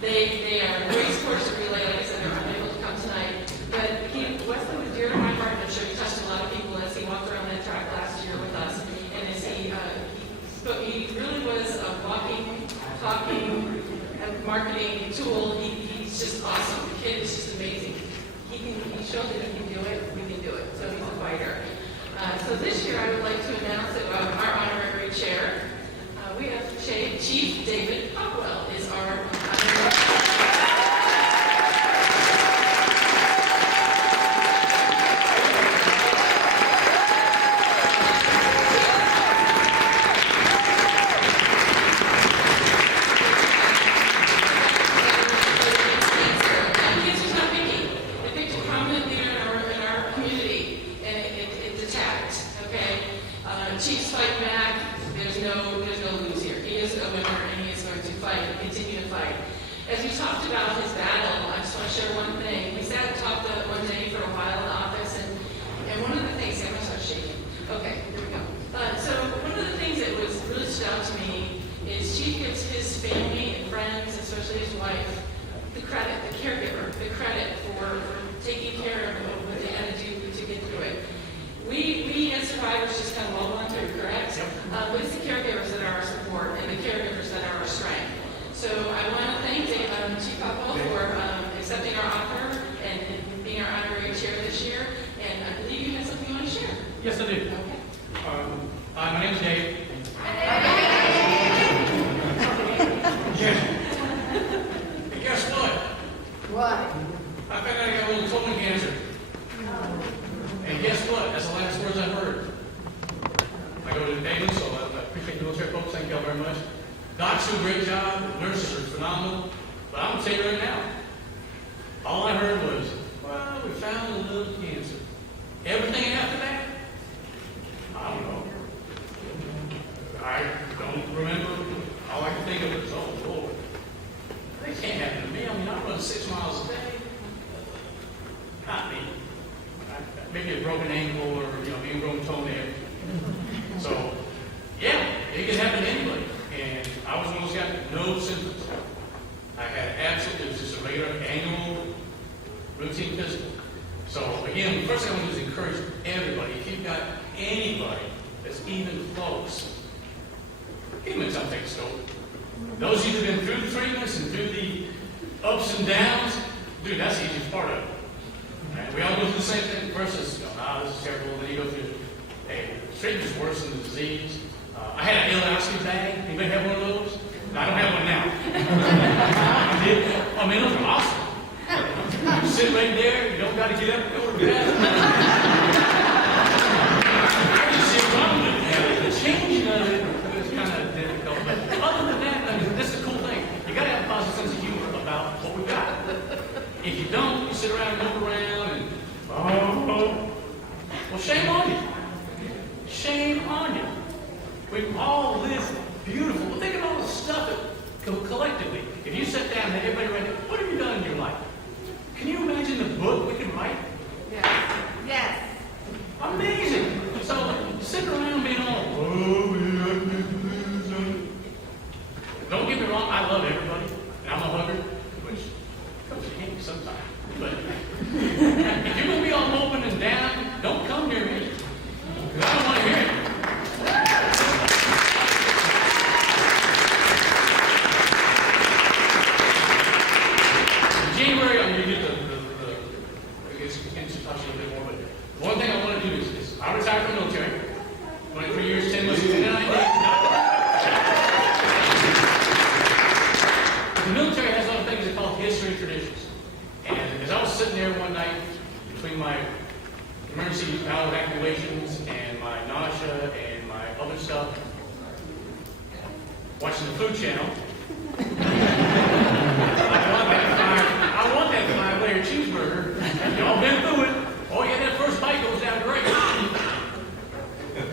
They are great sports to relay. Like I said, they're unable to come tonight. But Wesley was dear to my heart, and I'm sure he touched a lot of people as he walked around that track last year with us. And as he really was a walking, talking, marketing tool. He's just awesome. The kid is just amazing. He showed that he can do it. We can do it. So he's a fighter. So this year I would like to announce that our honorary chair. We have Chief David Popwell is our honorary. Chiefs fight back. There's no lose here. He is a winner, and he is going to fight and continue to fight. As we talked about his battle, I just want to share one thing. We sat and talked one day for a while in the office, and one of the things, I'm going to start shaking. Okay, here we go. So one of the things that was really stood out to me is Chief gives his family and friends, especially his wife, the credit, the caregiver, the credit for taking care of what they had to do to get through it. We as survivors just kind of all gone through, correct? Yep. But it's the caregivers that are our support and the caregivers that are our strength. So I want to thank Chief Popwell for accepting our offer and being our honorary chair this year. And I believe you have something you want to share. Yes, I do. Okay. My name's Dave. And guess what? What? I found out I got a little colon cancer. And guess what? That's the last words I heard. I go to the daily, so I appreciate the military folks. Thank y'all very much. Docs do a great job. Nurses are phenomenal. But I'm going to tell you right now, all I heard was, well, we found a little cancer. Everything after that, I don't know. I don't remember. All I can think of is, oh, Lord. That can't happen to me. I mean, I run 6 miles a day. Not me. Maybe a broken ankle or, ingrown toenail. So, yeah, it can happen to anybody. And I was one of those guys with no symptoms. I had absolutely, it was just a regular annual routine physical. So, again, the first thing I want to do is encourage everybody, if you've got anybody that's even close, give them a time to take a scope. Those of you that have been through the treatments and through the ups and downs, dude, that's the easiest part of it. Right? We all go through the same thing. First is, this is terrible. And then you go through, hey, treatment's worse than the disease. I had an ileostomy bag. Anybody have one of those? No, I don't have one now. I mean, those are awesome. You sit right there. You don't got to get up and go to bed. I just see a problem with it. The changing of it is kind of difficult. But other than that, I mean, this is a cool thing. You got to have a positive sense of humor about what we've got. If you don't, you sit around and look around and, well, shame on you. Shame on you. We've all lived beautiful. Well, think of all the stuff that collectively, if you sit down and everybody write down, what have you done in your life? Can you imagine the book we can write? Yes. Yes. Amazing. So, sitting around being all, don't get me wrong, I love everybody, and I'm a hugger, which comes in handy sometimes. But if you're going to be all open and down, don't come near me. Because I don't want to hear it. In January, I'm going to do I guess we can talk a little bit more, but one thing I want to do is I retired from the military. 23 years, 10 months, 29 days. The military has a lot of things they call history and traditions. And as I was sitting there one night between my emergency bowel evacuations and my nausea and my other stuff, watching the Food Channel, I want that 5-layer cheeseburger. Y'all been through it. Oh yeah, that first bite goes down great.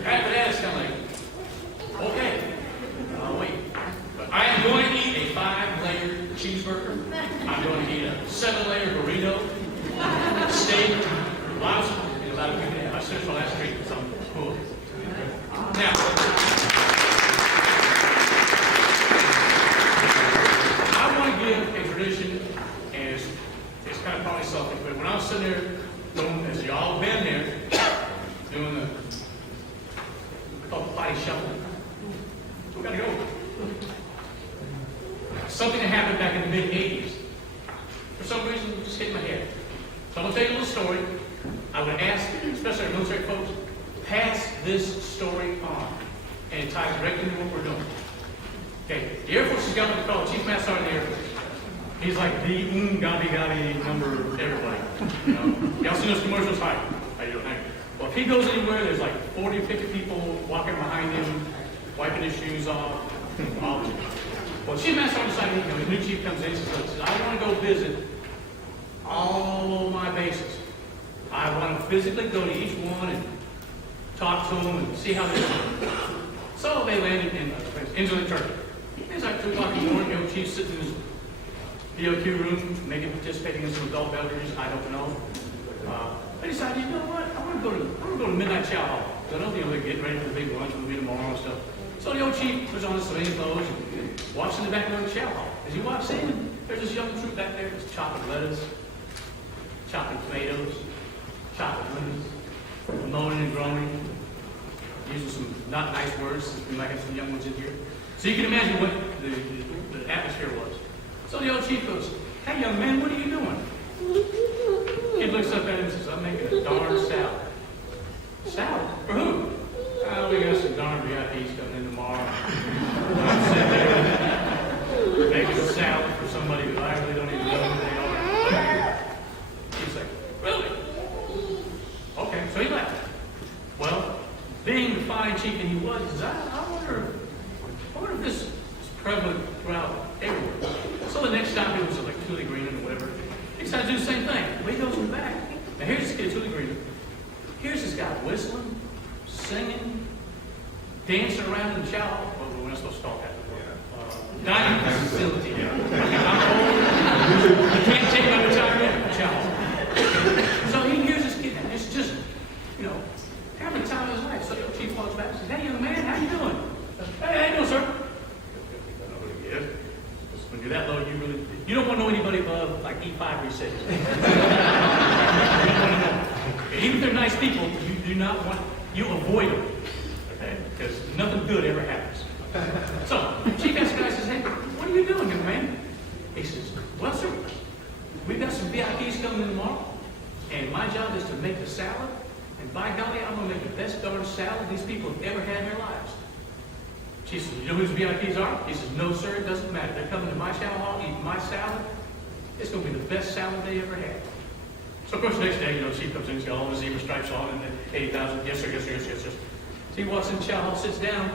After that, it's kind of like, okay, I'll wait. But I am going to eat a 5-layer cheeseburger. I'm going to eat a 7-layer burrito, steak, lobster, and a lot of good. I finished my last treat with some cool. Now, I want to give a tradition sitting there doing, as y'all been there, doing the body shuffle. We gotta go. Something that happened back in the mid-'80s. For some reason, it just hit my head. So I'm going to tell you a little story. I would ask, especially our military folks, pass this story on. And it ties directly into what we're doing. Okay, the Air Force has got what they call Chief Master Sergeant of the Air Force. He's like the gabi number everybody. You know, y'all seen those commercials? Hi, how you doing? Hey. Well, if he goes anywhere, there's like 40 or 50 people walking behind him, wiping his shoes off. All of it. Well, Chief Master Sergeant decided, you know, his new chief comes in and says, I want to go visit all my bases. I want to physically go to each one and talk to them and see how they're doing. So they landed in Insular Turkey. It's like 2 o'clock in the morning, you know, Chief's sitting in his DOQ room, maybe participating in some adult beverages, I don't know. They decided, you know what, I want to go to Midnight Chow Hall. I know, they're getting ready for the big lunch, we'll be tomorrow and stuff. So the old chief puts on his civilian clothes and walks in the back door of the chow hall. As he walks in, there's this young troop back there that's chopping lettuce, chopping tomatoes, chopping onions, moaning and groaning, using some not nice words. We might have some young ones in here. So you can imagine what the atmosphere was. So the old chief goes, hey young man, what are you doing? Kid looks up at him and says, I'm making a darn salad. Salad? For who? We got some darn VIPs coming in tomorrow. I'm sitting there making a salad for somebody who I really don't even know who they are. He's like, really? Okay, so he left. Well, being the fine chief that he was, he says, I wonder if this is prevalent throughout everywhere. So the next stop, it was like Tule Green or whatever. He decided to do the same thing. Well, he goes in the back. Now here's this kid, Tule Green. Here's this guy whistling, singing, dancing around in the chow hall. Well, we're not supposed to call that. Dining facility. I'm old. I can't take my retirement chow hall. So he hears this kid, and it's just, you know, having the time of his life. So the chief walks back and says, hey, young man, how you doing? Hey, how you doing, sir? Yes. When you're that low, you don't want to know anybody above like E5 reset. You don't want to know. Even if they're nice people, you do not want, you avoid them. Okay? Because nothing good ever happens. So, chief asks the guy, says, hey, what are you doing, young man? He says, well, sir, we've got some VIPs coming in tomorrow, and my job is to make the salad, and by golly, I'm going to make the best darn salad these people have ever had in their lives. She says, you know who these VIPs are? He says, no, sir, it doesn't matter. They're coming to my chow hall, eating my salad. It's going to be the best salad they ever had. So, of course, the next day, you know, the chief comes in, he's got all the zebra stripes on, and then 80,000, yes, sir, yes, sir, yes, sir, yes, sir. So he walks in the chow hall, sits down,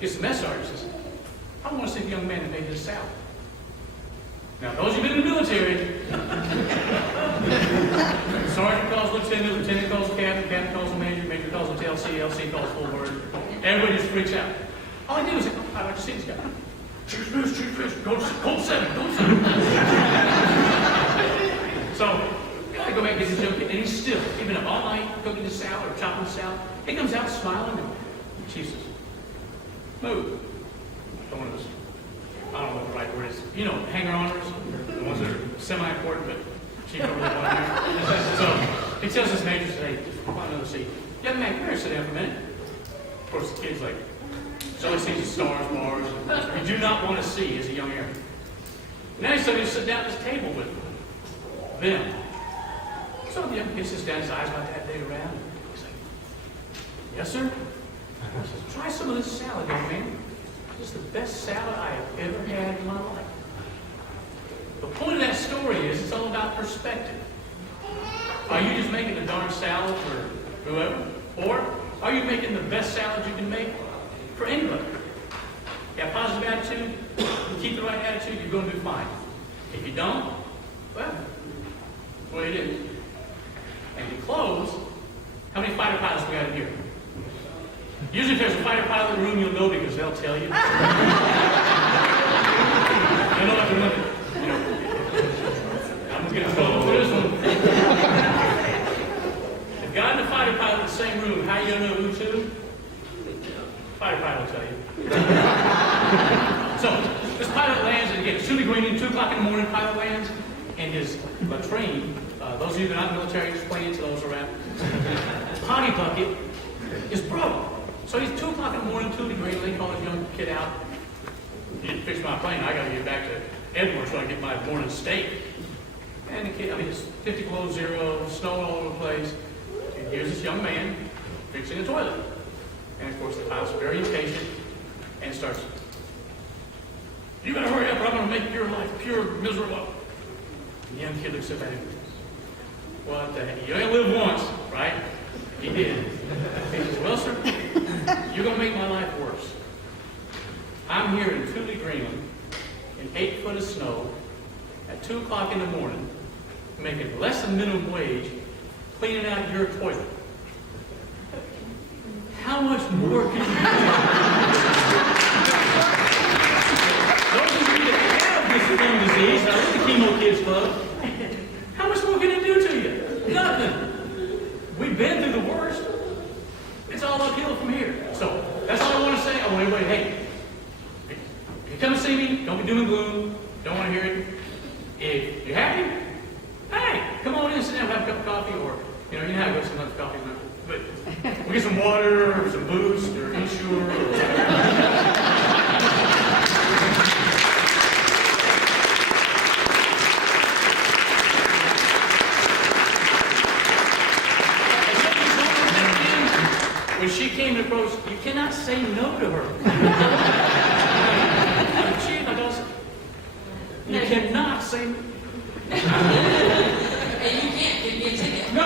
gets the mess sergeant, says, I want to see the young man that made this salad. Now, those who've been in the military, sergeant calls lieutenant, lieutenant calls captain, captain calls the major, major calls the LC, LC calls full word. Everybody just freaks out. All I do is say, I'd like to see this guy. Chief fish, go to cold 7, cold 7. So, I go back and get his young kid, and he's still, he's been up all night cooking the salad or chopping the salad. He comes out smiling, and the chief says, move. Don't want to, I don't know what the right word is. You know, hanger-oners, the ones that are semi-important, but chief don't really want to hear. So, he tells his major, hey, find another seat. Young man, come here, sit down for a minute. Of course, the kid's like, so he sees the stars, bars, you do not want to see as a young airman. Now he's starting to sit down at this table with them. So the young kid sits down, his eyes about that big around. He's like, yes, sir? He says, try some of this salad, young man. This is the best salad I have ever had in my life. The point of that story is it's all about perspective. Are you just making a darn salad for whoever? Or are you making the best salad you can make for anybody? You have a positive attitude, you keep the right attitude, you're going to do fine. If you don't, well, what do you do? And to close, how many fighter pilots we got in here? Usually if there's a fighter pilot in the room, you'll know because they'll tell you. You'll know what they're looking at. You know. I'm going to get in trouble for this one. If God and the fighter pilot in the same room, how are you going to know who to? Fighter pilot will tell you. So, this pilot lands, and again, it's Tule Green, 2 o'clock in the morning, pilot lands, and his latrine Those of you that are not military, explain it to those around. Potty bucket is broke. So he's 2 o'clock in the morning, 2 degrees. They call this young kid out. You didn't fix my plane. I got to get back to Edwards so I can get my morning steak. And the kid, it's 50 below zero, snow all over the place. And here's this young man fixing a toilet. And of course, the pilot's very impatient and starts, "You better hurry up or I'm going to make your life pure miserable." The young kid looks up at him. "What the heck? You only live once, right?" He did. He says, "Well, sir, you're going to make my life worse. I'm here in Tule, Greenland, in 8 foot of snow, at 2 o'clock in the morning, making less than minimum wage, cleaning out your toilet. How much more can you do?" Those of you that have this lung disease, I look at the Chemo Kids Club, how much more can it do to you? Nothing. We've been through the worst. It's all uphill from here. So, that's all I want to say. I want everybody, hey, if you come to see me, don't be doom and gloom. Don't want to hear it. If you're happy, hey, come on in, sit down, have a cup of coffee, or, you know how it goes, sometimes coffee's not, but we'll get some water, or some Boost, or Ensure, or whatever. When she came to approach, you cannot say no to her. You cannot say no. And you can't give me a ticket. No.